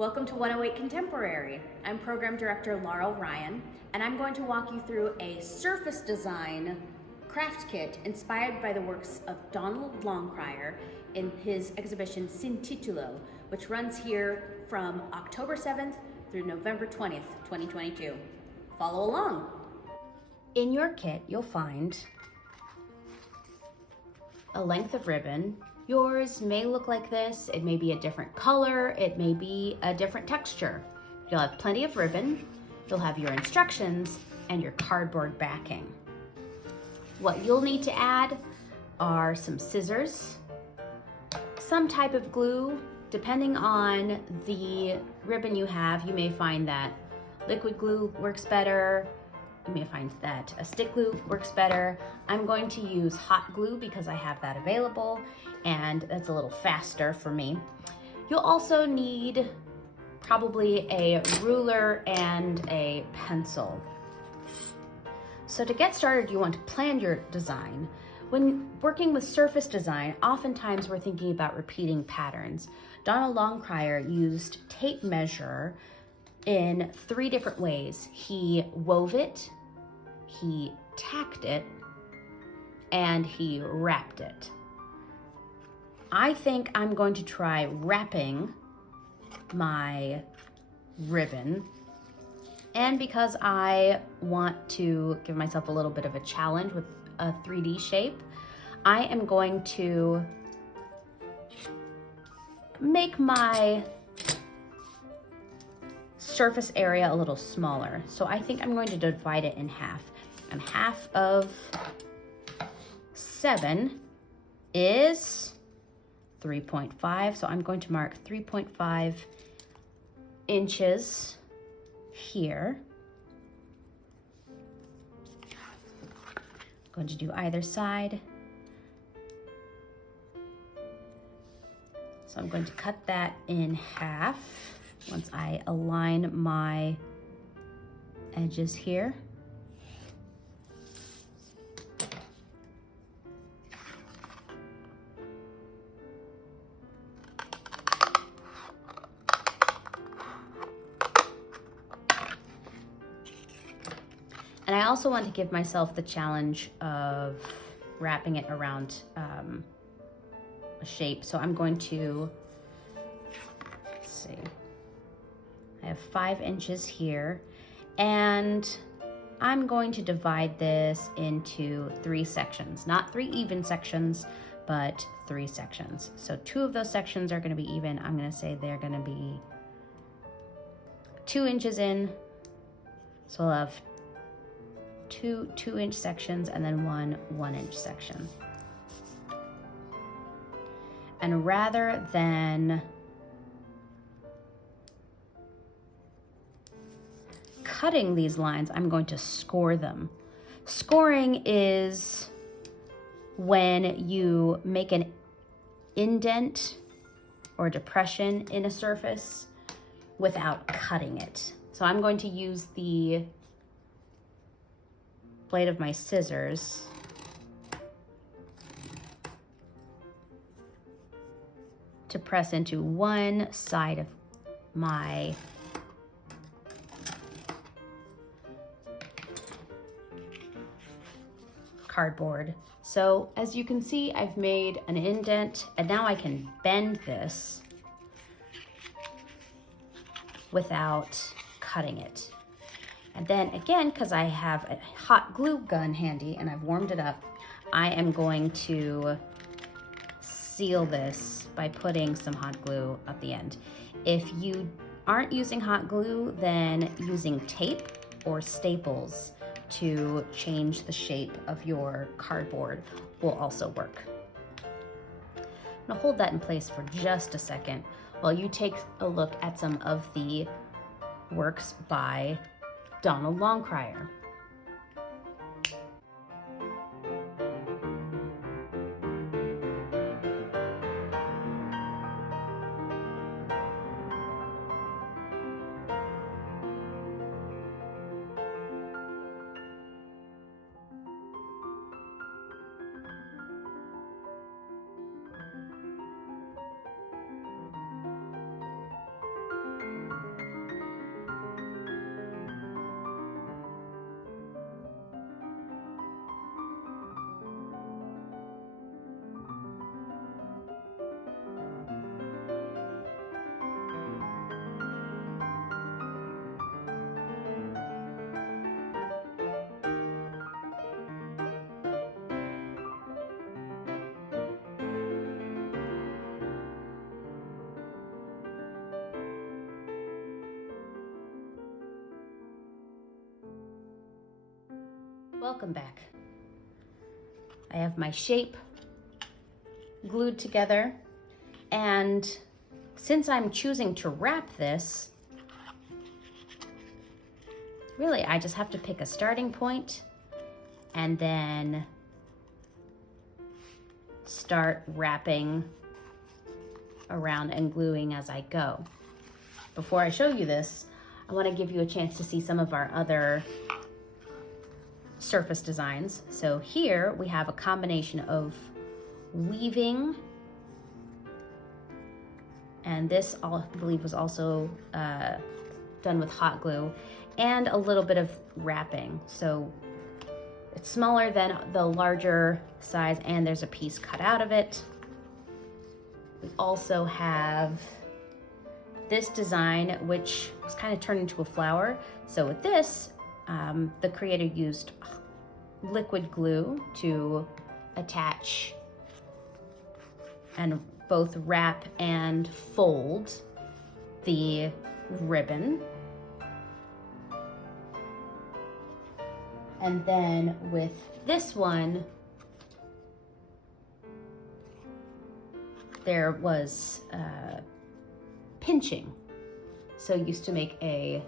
Welcome to 108 Contemporary. I'm Program Director Laurel Ryan, and I'm going to walk you through a surface design craft kit inspired by the works of Donald Longcrier in his exhibition Sin Título, which runs here from October 7th through November 20th, 2022. Follow along. In your kit, you'll find a length of ribbon. Yours may look like this. It may be a different color. It may be a different texture. You'll have plenty of ribbon. You'll have your instructions and your cardboard backing. What you'll need to add are some scissors, some type of glue. Depending on the ribbon you have, you may find that liquid glue works better. You may find that a stick glue works better. I'm going to use hot glue because I have that available and that's a little faster for me. You'll also need probably a ruler and a pencil. So to get started, you want to plan your design. When working with surface design, oftentimes we're thinking about repeating patterns. Donald Longcrier used tape measure in 3 different ways. He wove it, he tacked it, and he wrapped it. I think I'm going to try wrapping my ribbon, and because I want to give myself a little bit of a challenge with a 3D shape, I am going to make my surface area a little smaller. So I think I'm going to divide it in half. And half of 7 is 3.5. So I'm going to mark 3.5 inches here. I'm going to do either side. So I'm going to cut that in half once I align my edges here. And I also want to give myself the challenge of wrapping it around a shape. So I'm going to, let's see, I have 5 inches here, and I'm going to divide this into 3 sections, not 3 even sections, but 3 sections. So 2 of those sections are going to be even. I'm going to say they're going to be 2 inches in. So I'll have 2 2-inch sections and then 1 1-inch section. And rather than cutting these lines, I'm going to score them. Scoring is when you make an indent or depression in a surface without cutting it. So I'm going to use the blade of my scissors to press into one side of my cardboard. So as you can see, I've made an indent, and now I can bend this without cutting it. And then again, because I have a hot glue gun handy and I've warmed it up, I am going to seal this by putting some hot glue at the end. If you aren't using hot glue, then using tape or staples to change the shape of your cardboard will also work. I'm gonna hold that in place for just a second while you take a look at some of the works by Donald Longcrier. Welcome back. I have my shape glued together, and since I'm choosing to wrap this, really I just have to pick a starting point and then start wrapping around and gluing as I go. Before I show you this, I want to give you a chance to see some of our other surface designs. So here we have a combination of weaving, and this I believe was also done with hot glue, and a little bit of wrapping. So it's smaller than the larger size, and there's a piece cut out of it. We also have this design, which was kind of turned into a flower. So with this, the creator used liquid glue to attach and both wrap and fold the ribbon. And then with this one, there was pinching. So used to make a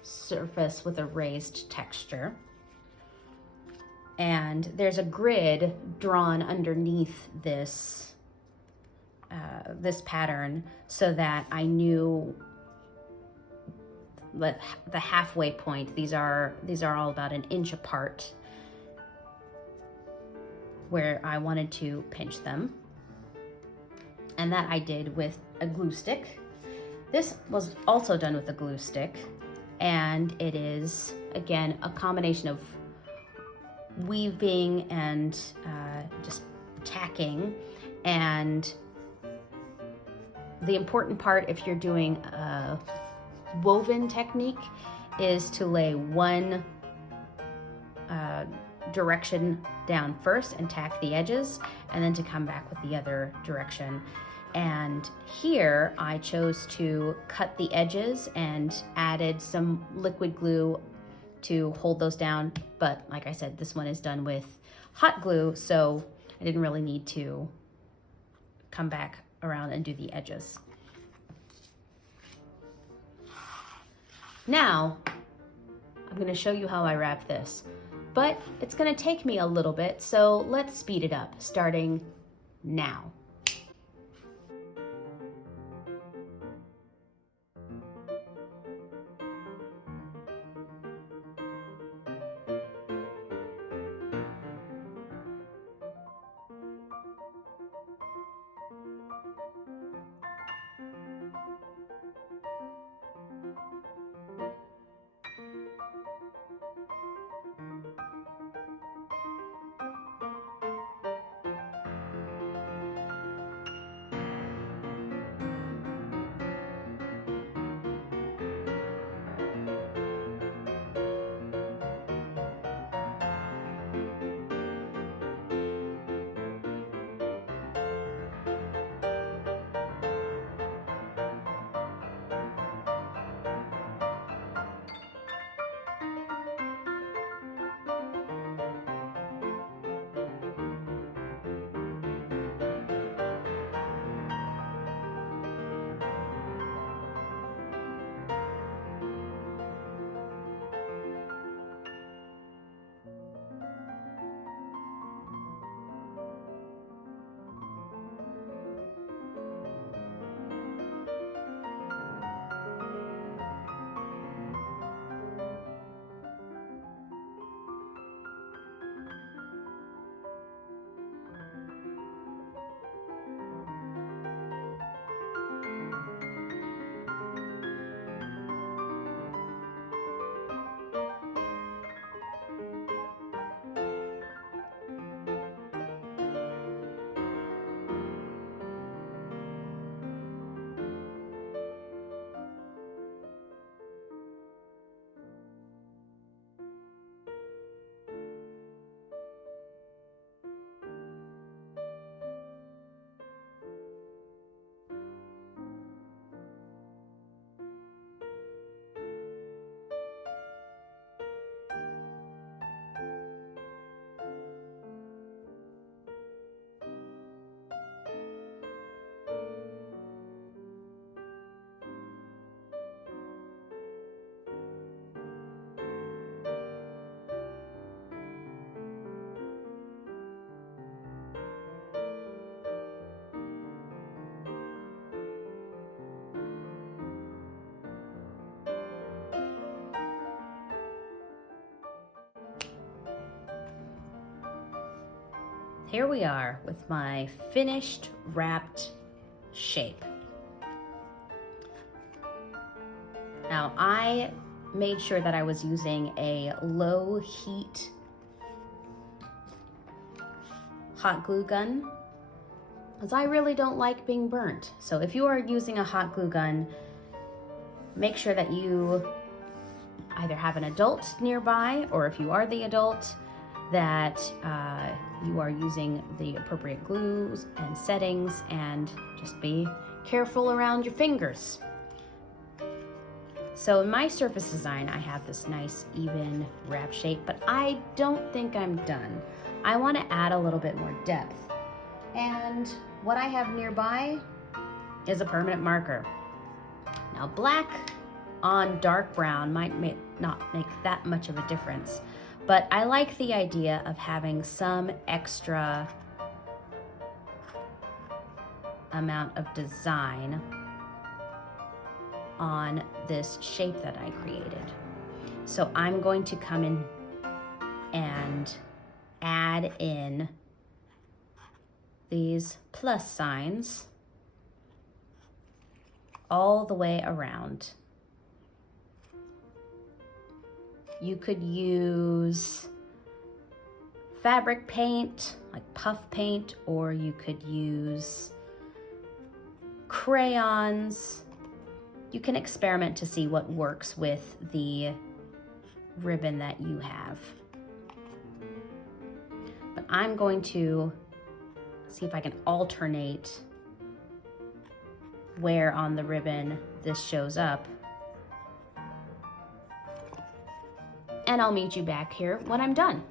surface with a raised texture. And there's a grid drawn underneath this this pattern so that I knew the halfway point. These are all about an inch apart where I wanted to pinch them. And that I did with a glue stick. This was also done with a glue stick, and it is, again, a combination of weaving and just tacking. And the important part, if you're doing a woven technique, is to lay one direction down first and tack the edges, and then to come back with the other direction. And here I chose to cut the edges and added some liquid glue to hold those down. But like I said, this one is done with hot glue, so I didn't really need to come back around and do the edges. Now, I'm gonna show you how I wrap this, but it's gonna take me a little bit, so let's speed it up, starting now. here we are with my finished wrapped shape. Now I made sure that I was using a low heat hot glue gun, because I really don't like being burnt. So if you are using a hot glue gun, make sure that you either have an adult nearby, or if you are the adult, that you are using the appropriate glues and settings, and just be careful around your fingers. So in my surface design, I have this nice even wrap shape, but I don't think I'm done. I want to add a little bit more depth. And what I have nearby is a permanent marker. Now black on dark brown might not make that much of a difference, but I like the idea of having some extra amount of design on this shape that I created. So I'm going to come in and add in these plus signs all the way around. You could use fabric paint, like puff paint, or you could use crayons. You can experiment to see what works with the ribbon that you have. But I'm going to see if I can alternate where on the ribbon this shows up. And I'll meet you back here when I'm done.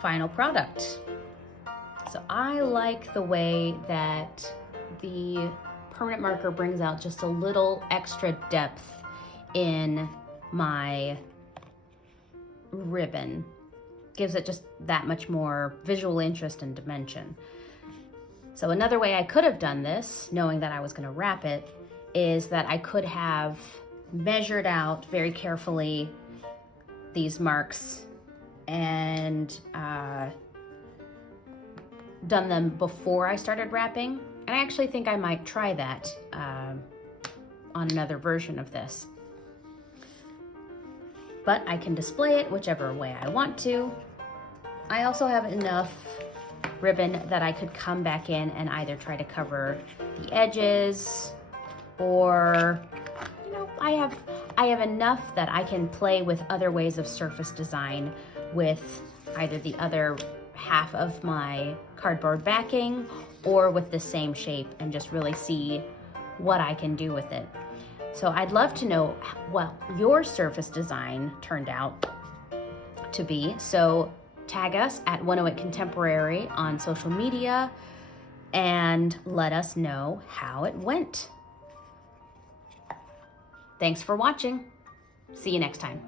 Final product. So I like the way that the permanent marker brings out just a little extra depth in my ribbon. Gives it just that much more visual interest and dimension. So another way I could have done this, knowing that I was going to wrap it, is that I could have measured out very carefully these marks and done them before I started wrapping. And I actually think I might try that on another version of this. But I can display it whichever way I want to. I also have enough ribbon that I could come back in and either try to cover the edges, or, you know, I have enough that I can play with other ways of surface design with either the other half of my cardboard backing or with the same shape, and just really see what I can do with it. So I'd love to know what your surface design turned out to be. So tag us at 108 Contemporary on social media and let us know how it went. Thanks for watching. See you next time.